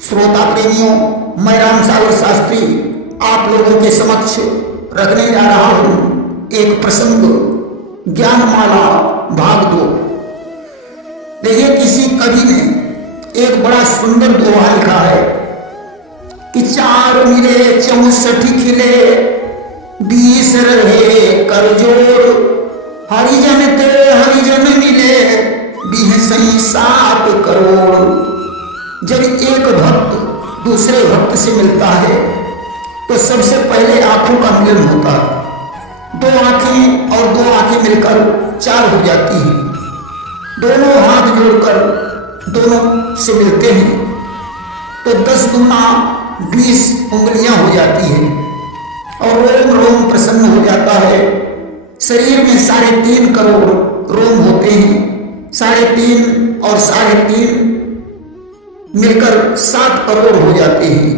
श्रोता प्रेमियों, मैं राम सागर शास्त्री आप लोगों के समक्ष रखने जा रहा हूं एक प्रसंग, ज्ञानमाला भाग 2। देखिए, किसी कवि ने एक बड़ा सुंदर दोहा लिखा है कि 4 मिले 64 खिले 20 रहे करजोड़, हरिजन ते हरिजन मिले 7 करोड़। जब एक भक्त दूसरे भक्त से मिलता है तो सबसे पहले आंखों का मिलन होता है। 2 आंखें और 2 आंखें मिलकर 4 हो जाती हैं। दोनों हाथ जोड़कर दोनों से मिलते हैं तो 10 दूना 20 उंगलियां हो जाती हैं और रोम रोम प्रसन्न हो जाता है। शरीर में 3.5 करोड़ रोम होते हैं। 3.5 और 3.5 मिलकर 7 करोड़ हो जाते हैं।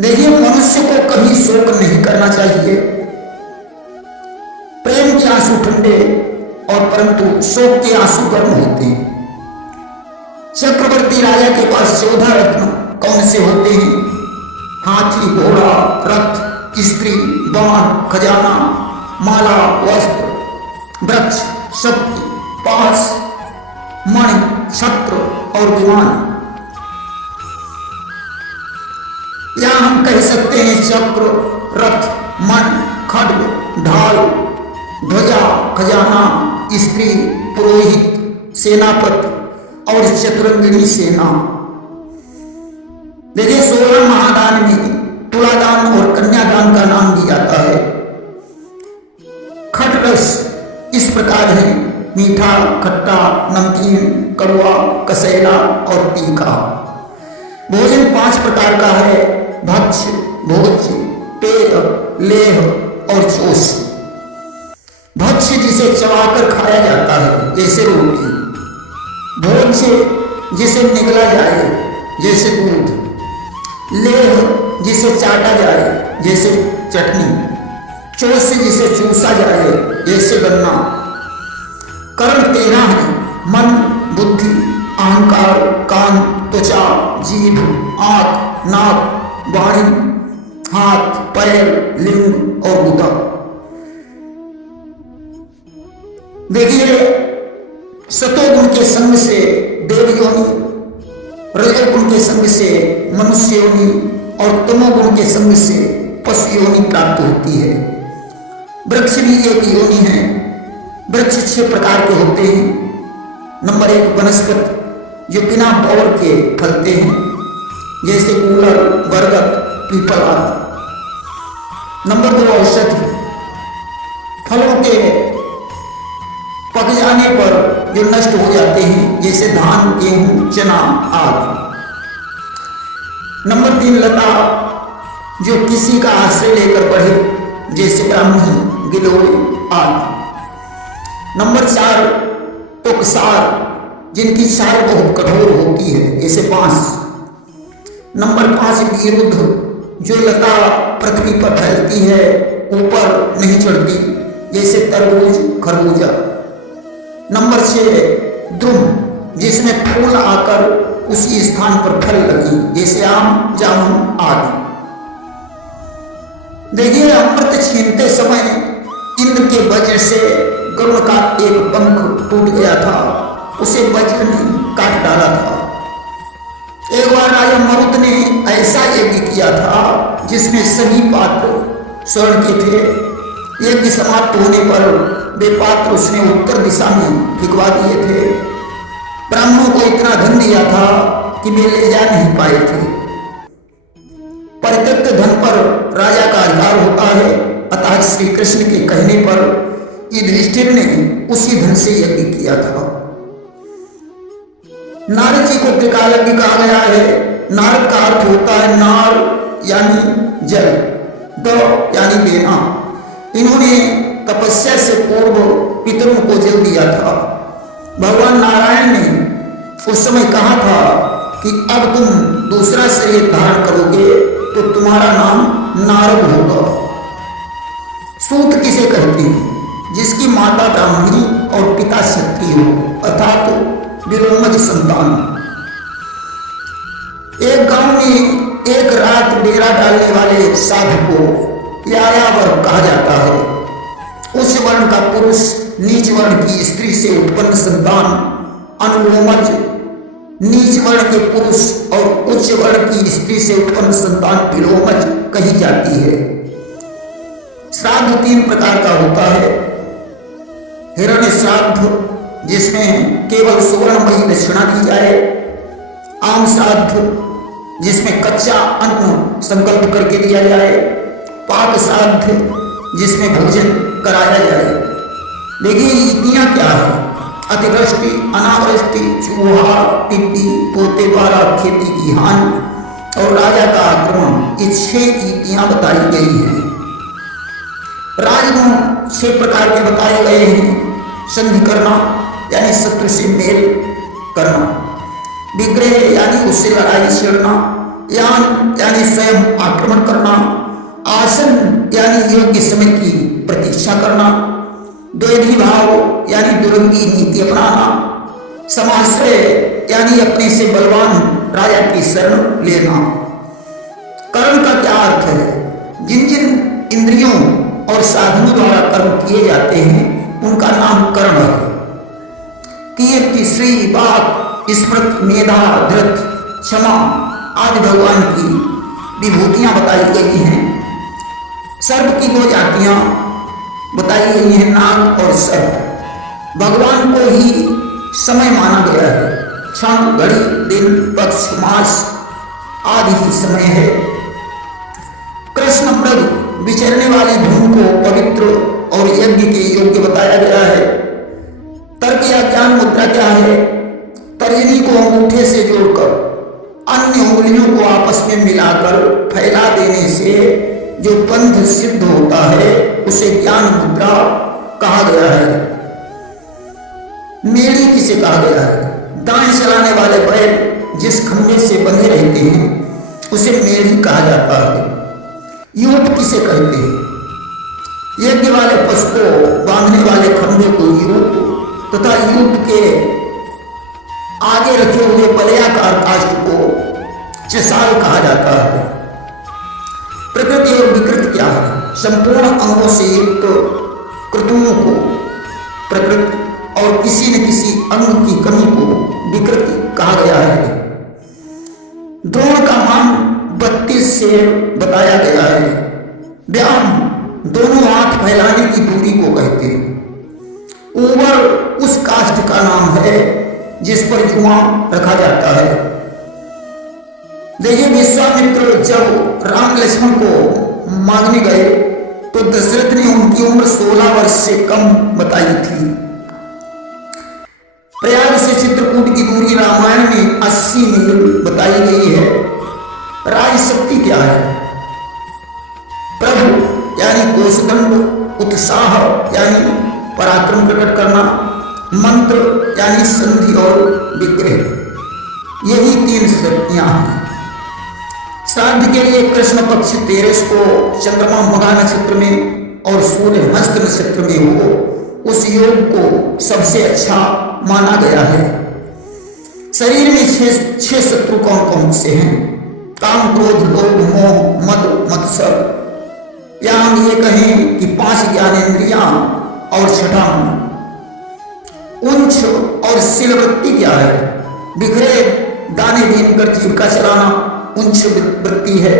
देखिए, मनुष्य को कभी शोक नहीं करना चाहिए। प्रेम के आंसू ठंडे और परंतु शोक के आंसू गर्म होते हैं। चक्रवर्ती राजा के पास 14 रत्न कौन से होते हैं? हाथी, घोड़ा, रथ, स्त्री, बाण, खजाना, माला, वस्त्र, वृक्ष, शक्ति, पास, मणि, छत्र और विमान। या हम कह सकते हैं चक्र, रथ, मणि, खड्ग, ढाल, ध्वजा, खजाना, स्त्री, पुरोहित, सेनापति और चतुरंगिणी सेना। देखिए, 16 महादान में तुलादान और कन्यादान का नाम दिया जाता है। खटरस इस प्रकार है: मीठा, खट्टा, नमकीन, कड़वा, कसैला और तीखा। भोजन 5 प्रकार का है: भक्ष्य, भोज्य, पेय, लेह और चोष। भक्ष्य जिसे चबाकर खाया जाता है जैसे रोटी। भोज्य जिसे निगला जाए जैसे दूध। लेह जिसे चाटा जाए जैसे चटनी। चोष जिसे चूसा जाए जैसे गन्ना। कर्म 13 है: मन, बुद्धि, अहंकार, कान, त्वचा, जीभ, आंख, नाक, वाणी, हाथ, पैर, लिंग और गुदा। देखिए, सतोगुण के संग से देव योनि, रजोगुण के संग से मनुष्य योनि और तमोगुण के संग से पशु योनि प्राप्त होती है। वृक्ष भी एक योनि है। वृक्ष 6 प्रकार के होते हैं। नंबर 1 वनस्पति, जो बिना बौर के फलते हैं जैसे कूलर, बरगद, पीपल आदि। नंबर 2 औषधि, फलों के पक जाने पर जो नष्ट हो जाते हैं जैसे धान, गेहूं, चना आदि। नंबर 3 लता, जो किसी का आश्रय लेकर बढ़े जैसे ब्राह्मणी, गिलोय आदि। नंबर 4 टोकसार, जिनकी सार बहुत कठोर होती है जैसे बांस। नंबर 5 विरुद्ध, जो लता पृथ्वी पर फैलती है, ऊपर नहीं चढ़ती जैसे तरबूज, खरबूजा। नंबर 6 द्रुम, जिसमें फूल आकर उसी स्थान पर फल लगी जैसे आम, जामुन आदि। देखिए, अमृत छीनते समय इंद्र के वज्र से गरुड़ का एक पंख टूट गया था। उसे वज्र ने काट डाला था। एक बार राजा मरुत ने ऐसा यज्ञ किया था जिसमें सभी पात्र स्वर्ण के थे। यज्ञ समाप्त होने पर वे पात्र उसने उत्तर दिशा में फेंकवा दिए थे। ब्राह्मणों को इतना धन दिया था कि वे ले जा नहीं पाए थे। परित्यक्त धन पर राजा का अधिकार होता है, अतः श्री कृष्ण के कहने पर युधिष्ठिर ने उसी धन से यज्ञ किया था। नारद जी को त्रिकालज्ञ कहा गया है। नारद का अर्थ होता है नार यानी जल, द यानी देना। इन्होंने तपस्या से पूर्व पितरों को जल दिया था। भगवान नारायण ने उस समय कहा था कि अब तुम दूसरा शरीर धारण करोगे तो तुम्हारा नाम नारद होगा। सूत किसे कहते हैं? जिसकी माता ब्राह्मणी और पिता क्षत्रिय हो, अर्थात विलोमज संतान। एक गांव में एक रात डेरा डालने वाले साधु को यायावर कहा जाता है। उच्च वर्ण का पुरुष नीच वर्ण की स्त्री से उत्पन्न संतान अनुलोमज, नीच वर्ण के पुरुष और उच्च वर्ण की स्त्री से उत्पन्न संतान विलोमज कही जाती है। श्राद्ध 3 प्रकार का होता है। हिरण्य श्राद्ध जिसमें केवल सुवर्णमयी दक्षिणा दी जाए, आम श्राद्ध जिसमें कच्चा अन्न संकल्प करके दिया जाए, पाक श्राद्ध जिसमें भोजन कराया जाए। लेकिन रीतियां क्या है? अतिवृष्टि, अनावृष्टि, चूहा, टिड्डी, तोते द्वारा खेती की हानि और राजा का आक्रमण, ये 6 रीतियां बताई गई हैं। राजगुण 6 प्रकार के बताए गए हैं। संधि करना यानी शत्रु से मेल करना, विग्रह यानी उससे लड़ाई छेड़ना, यान यानी स्वयं आक्रमण करना, आसन यानी योग्य समय की प्रतीक्षा करना, द्वैधी भाव यानी दुरंगी नीति अपनाना, समाश्रय यानी अपने से बलवान राजा की शरण लेना। कर्म का क्या अर्थ है? जिन जिन इंद्रियों और साधनों द्वारा कर्म किए जाते हैं उनका नाम कर्म है। कीर्ति, श्री, वाक, स्मृति, मेधा, धृत, क्षमा आदि भगवान की विभूतियां बताई गई हैं। सर्प की 2 जातियां बताई गई हैं, नाग और सर्प। भगवान को ही समय माना गया है। क्षण, घड़ी, दिन, पक्ष, मास आदि ही समय है। कृष्ण मृग विचरने वाली भूमि को पवित्र और यज्ञ के योग्य बताया गया है। तर्क या ज्ञान मुद्रा क्या है? तर्जनी को अंगूठे से जोड़कर अन्य उंगलियों को आपस में मिलाकर फैला देने से जो बंध सिद्ध होता है उसे ज्ञान मुद्रा कहा गया है। मेड़ी किसे कहा गया है? दाएं चलाने वाले बैल जिस खंभे से बंधे रहते हैं उसे मेड़ी कहा जाता है। यूप किसे कहते हैं? यज्ञ वाले पशु को बांधने वाले खंभे को यूप तथा यूप के आगे रखे हुए बलयाकार काष्ठ को चसाल कहा जाता है। प्रकृति और विकृति क्या है? संपूर्ण अंगों से युक्त क्रतुओं को प्रकृति और किसी न किसी अंग की कमी को विकृति कहा गया है। द्रोण का मान 32 से बताया गया है। व्याम दोनों हाथ फैलाने की दूरी को कहते हैं। ऊवर उस काष्ठ का नाम है जिस पर जुआ रखा जाता है। देखिए, विश्वामित्र जब राम लक्ष्मण को मांगने गए तो दशरथ ने उनकी उम्र 16 वर्ष से कम बताई थी। प्रयाग से चित्रकूट की दूरी रामायण में 80 मील बताई गई है। राज शक्ति क्या है? प्रभु यानी कोषदंड, उत्साह यानी पराक्रम प्रकट करना, मंत्र यानी संधि और विग्रह, यही 3 शक्तियां हैं। श्राद्ध के लिए कृष्ण पक्ष 13 को चंद्रमा मघा नक्षत्र में और सूर्य हस्त नक्षत्र में हो, उस योग को सबसे अच्छा माना गया है। शरीर में 6 शत्रु कौन कौन से हैं? काम, क्रोध, लोभ, मोह, मद, मत्सर, या हम ये कहें कि 5 ज्ञानेंद्रियां और 6ठा उंच और सिलवृत्ति क्या है? बिखरे दाने बीनकर जीविका चलाना उंच वृत्ति है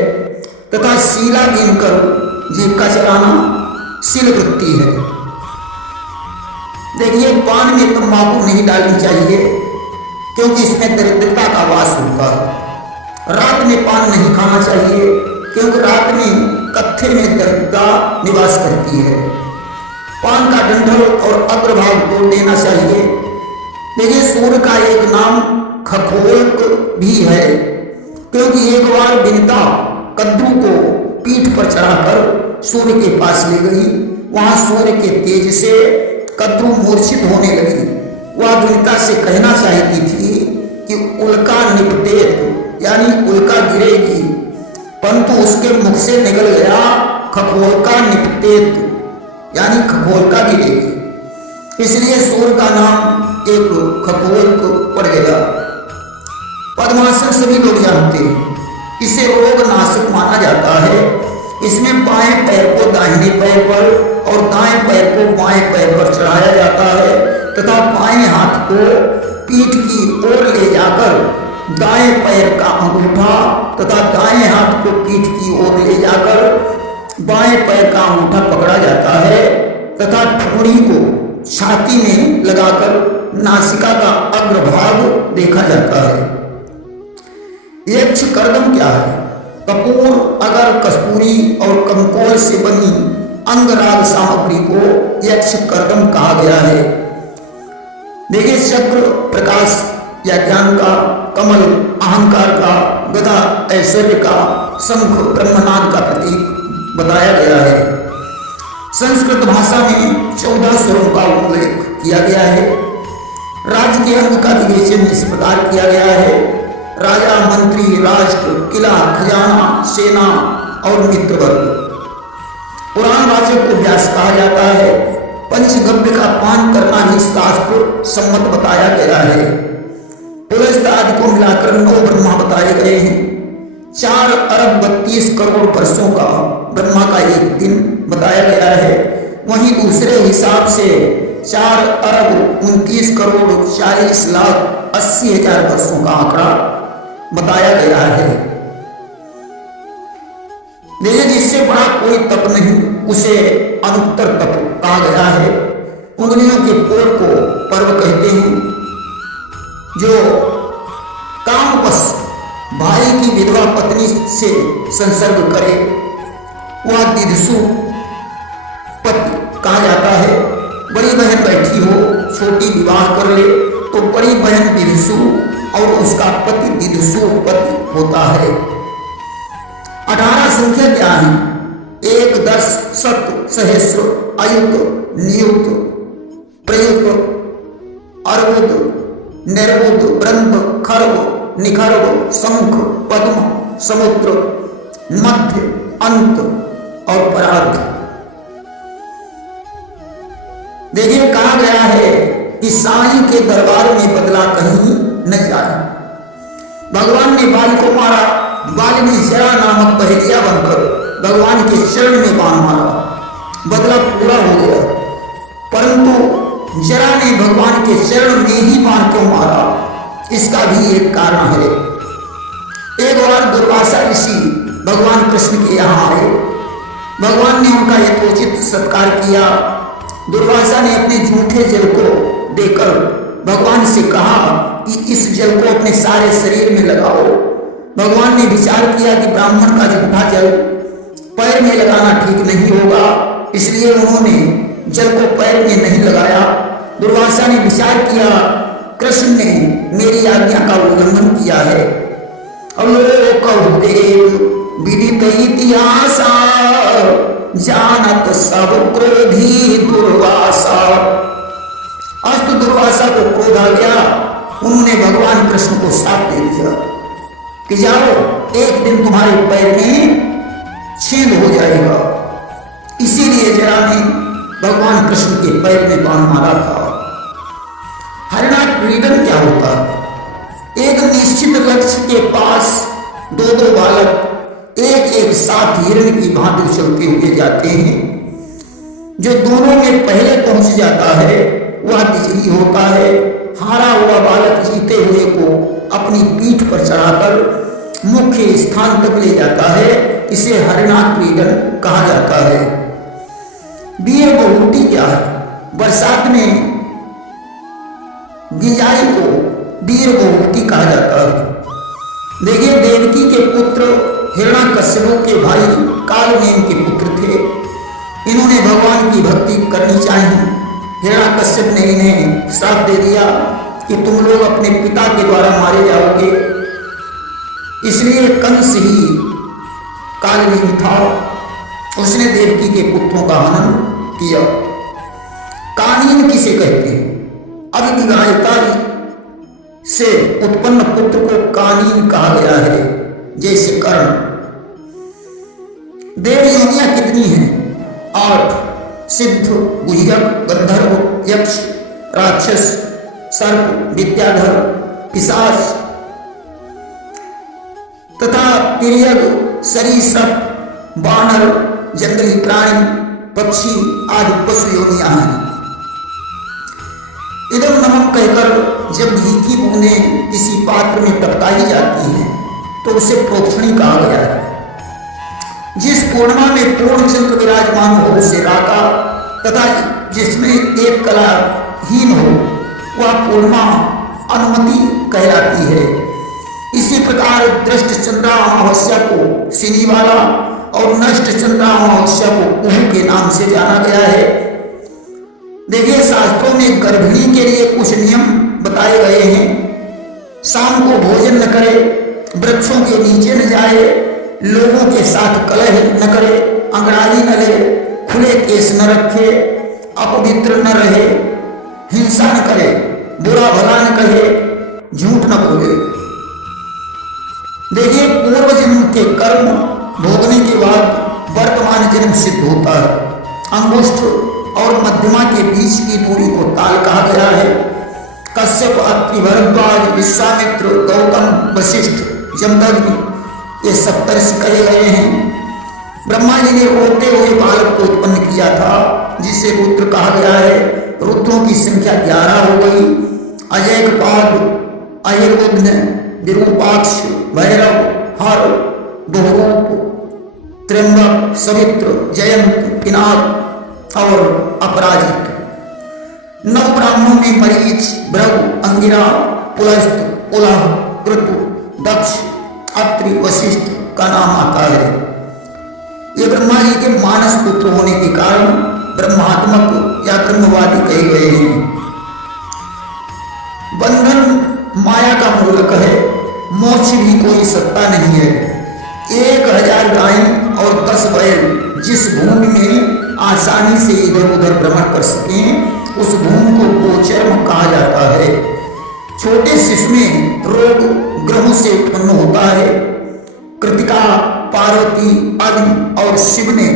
तथा शीला बीनकर जीविका चलाना शील वृत्ति है। देखिए, पान में तंबाकू नहीं डालनी चाहिए क्योंकि इसमें दरिद्रता का वास होता है। रात में पान नहीं खाना चाहिए क्योंकि रात में कत्थे में दरिद्रता निवास करती है। पान का डंठल और अग्रभाग तोड़ देना चाहिए। देखिए, सूर्य का एक नाम खगोल्क भी है क्योंकि एक बार विनिता कद्रू को पीठ पर चढ़ाकर सूर्य के पास ले गई। वहां सूर्य के तेज से कद्रू मूर्छित होने लगी। वह विनिता से कहना चाहती थी कि उल्का निपटेत यानी उल्का गिरेगी, परंतु उसके मुख से निकल गया खगोल्का निपटेत यानी खगोल्का गिरेगी। इसलिए सूर्य का नाम एक खगोल्क पड़ गया। पद्मा पद्मासन सभी लोग जानते हैं। इसे रोग नाशक माना जाता है। इसमें बाएं पैर को दाहिने पैर पर और दाएं पैर को बाएं पैर पर चढ़ाया जाता है तथा बाएं हाथ को पीठ की ओर ले जाकर दाएं पैर का अंगूठा तथा दाएं हाथ को पीठ की ओर ले जाकर बाएं पैर का अंगूठा पकड़ा जाता है तथा ठोड़ी को छाती में लगाकर नासिका का अग्रभाग देखा जाता है। यक्ष कर्दम क्या है? कपूर, अगर, कस्तूरी और कंकोल से बनी अंगराग सामग्री को यक्ष कर्दम कहा गया है। देखिए, चक्र प्रकाश या ज्ञान का, कमल अहंकार का, गदा ऐश्वर्य का, शंख ब्रह्मनाद का प्रतीक बताया गया है। संस्कृत भाषा में 14 स्वरों का उल्लेख किया गया है। राज्य के अंग का विवेचन इस प्रकार किया गया है: राजा, मंत्री, राष्ट्र, किला, खजाना, सेना और मित्रवर्ग। पुराण वाचक को व्यास कहा जाता है। पंचगव्य का पान करना ही शास्त्र सम्मत बताया गया है। पुलस्त आदि को मिलाकर 9 ब्रह्मा बताए गए हैं। 4 अरब 32 करोड़ वर्षों का ब्रह्मा का एक दिन बताया गया है। वहीं दूसरे हिसाब से 4 अरब 29 करोड़ 40 लाख 80 हजार वर्षों का आंकड़ा बताया गया है। लेकिन जिससे बड़ा कोई तप नहीं, उसे अनुत्तर तप कहा गया है। उंगलियों के पोर को पर्व कहते हैं। जो कामवश भाई की विधवा पत्नी से संसर्ग करे वह दिदसु पति कहा जाता है। बड़ी बहन बैठी हो, छोटी विवाह कर ले तो बड़ी बहन दिदसु और उसका पति दिदसु पति होता है। 18 संख्या क्या है? 1, 10, शत, सहस्र, अयुत, नियुत, प्रयुत, अर्बुद, निर्बुद, ब्रह्म, खर्व, निखर्व, शंख, पद्म, समुद्र, मध्य, अंत और परार्ध। देखिए, कहा गया है कि साईं के दरबार में बदला कहीं न जाए। भगवान ने बाल को मारा, बाल ने जरा नामक बहेलिया बनकर भगवान के चरण में बाण मारा, बदला पूरा हो गया। परंतु जरा ने भगवान के चरण में ही बाण क्यों मारा, इसका भी एक कारण है। एक बार दुर्वासा ऋषि भगवान कृष्ण के यहाँ आए। भगवान ने उनका यथोचित सत्कार किया। दुर्वासा ने अपने जूठे जल को देकर भगवान से कहा कि इस जल को अपने सारे शरीर में लगाओ। भगवान ने विचार किया कि ब्राह्मण का जूठा जल पैर में लगाना ठीक नहीं होगा, इसलिए उन्होंने जल को पैर में नहीं लगाया। दुर्वासा ने विचार किया, कृष्ण ने मेरी आज्ञा का उल्लंघन किया है। विदित इतिहास जानत सब क्रोधी दुर्वासा। अस्त दुर्वासा को क्रोध आ गया। उन्होंने भगवान कृष्ण को शाप दे दिया कि जाओ, एक दिन तुम्हारे पैर में छेद हो जाएगा। इसीलिए जरा ने भगवान कृष्ण के पैर में बाण मारा था। हरिणाक्रीडन क्या होता है? एक निश्चित लक्ष्य के पास 2-2 बालक एक साथ हिरण की भांति उछलते हुए जाते हैं। जो दोनों में पहले पहुंच जाता है वह विजयी होता है। हारा हुआ बालक जीते हुए को अपनी पीठ पर चढ़ाकर मुख्य स्थान तक ले जाता है। इसे हरिणाक्रीडन कहा जाता है। वीर बहुटी क्या है? बरसात में गिंजाई को वीर बहुटी कहा जाता है। देखिए, देवकी के पुत्र हिरण्यकश्यप के भाई कालनेम के पुत्र थे। इन्होंने भगवान की भक्ति करनी चाहिए। हिरण्यकश्यप ने इन्हें श्राप दे दिया कि तुम लोग अपने पिता के द्वारा मारे जाओगे। इसलिए कंस ही कालनेम था। उसने देवकी के पुत्रों का हनन किया। कानीन किसे कहते हैं? अविवाहिता से उत्पन्न पुत्र को कानीन कहा गया है, जैसे कर्ण। देव योनियां कितनी हैं? 8। सिद्ध, गुह्यक, गंधर्व, यक्ष, राक्षस, सर्प, विद्याधर, पिशाच तिर्यक, सरीसृप, बानर, जंगली प्राणी, पक्षी आदि पशु योनियां हैं। इदम नमक कहकर जब घी की बूंदें किसी पात्र में टपकाई जाती हैं तो उसे प्रोक्षणी कहा गया है। जिस पूर्णिमा में पूर्ण चंद्र विराजमान हो उसे राका तथा जिसमें एक कला हीन हो वह पूर्णिमा अनुमति कहलाती है। इसी प्रकार दृष्ट चंद्रा अमावस्या को सिनी वाला और नष्ट चंद्रा अमावस्या को कुहू के नाम से जाना गया है। देखिए, शास्त्रों में गर्भिणी के लिए कुछ नियम बताए गए हैं। शाम को भोजन न करे, वृक्षों के नीचे न जाए, लोगों के साथ कलह न करे, अंगड़ाई न ले, खुले केस न रखे, अपवित्र न रहे, हिंसा न करे, बुरा भला न कहे, झूठ न बोले। देखिए, पूर्व जन्म के कर्म भोगने के बाद वर्तमान जन्म सिद्ध होता है। अंगुष्ठ और मध्यमा के बीच की दूरी को ताल कहा गया है। कश्यप, अत्रि, भरद्वाज, विश्वामित्र, गौतम, वशिष्ठ, जमदग्नि ये सप्तर्षि कहे गए हैं। ब्रह्मा जी ने रोते हुए बालक को उत्पन्न किया था जिसे रुद्र कहा गया है। रुद्रों की संख्या 11 हो गई। अजय पाद, अहिर्बुद्ध, विरूपाक्ष, भैरव, हर, बहुरूप, त्र्यंबक, सवित्र, जयंत, पिनाक और अपराजित। नव ब्राह्मणों में मरीच, भृगु, अंगिरा, पुलस्त, पुलह, ऋतु, दक्ष, अत्रि, वशिष्ठ का नाम आता है। ये ब्रह्मा जी के मानस पुत्र होने के कारण ब्रह्मात्मक या ब्रह्मवादी कहे गए हैं। बंधन माया का मूलक है, मोक्ष भी कोई सत्ता नहीं है। 1000 गायें और 10 बैल जिस भूमि में आसानी से इधर उधर भ्रमण कर सकें उस भूमि को गोचर्म कहा जाता है। छोटे शिशु में रोग ग्रहों से उत्पन्न होता है। कृतिका, पार्वती, अग्नि और शिव ने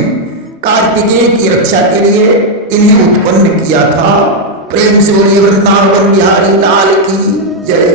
कार्तिकेय की रक्षा के लिए इन्हें उत्पन्न किया था। प्रेम से बोलिए वृंदावन बिहारी लाल की जय।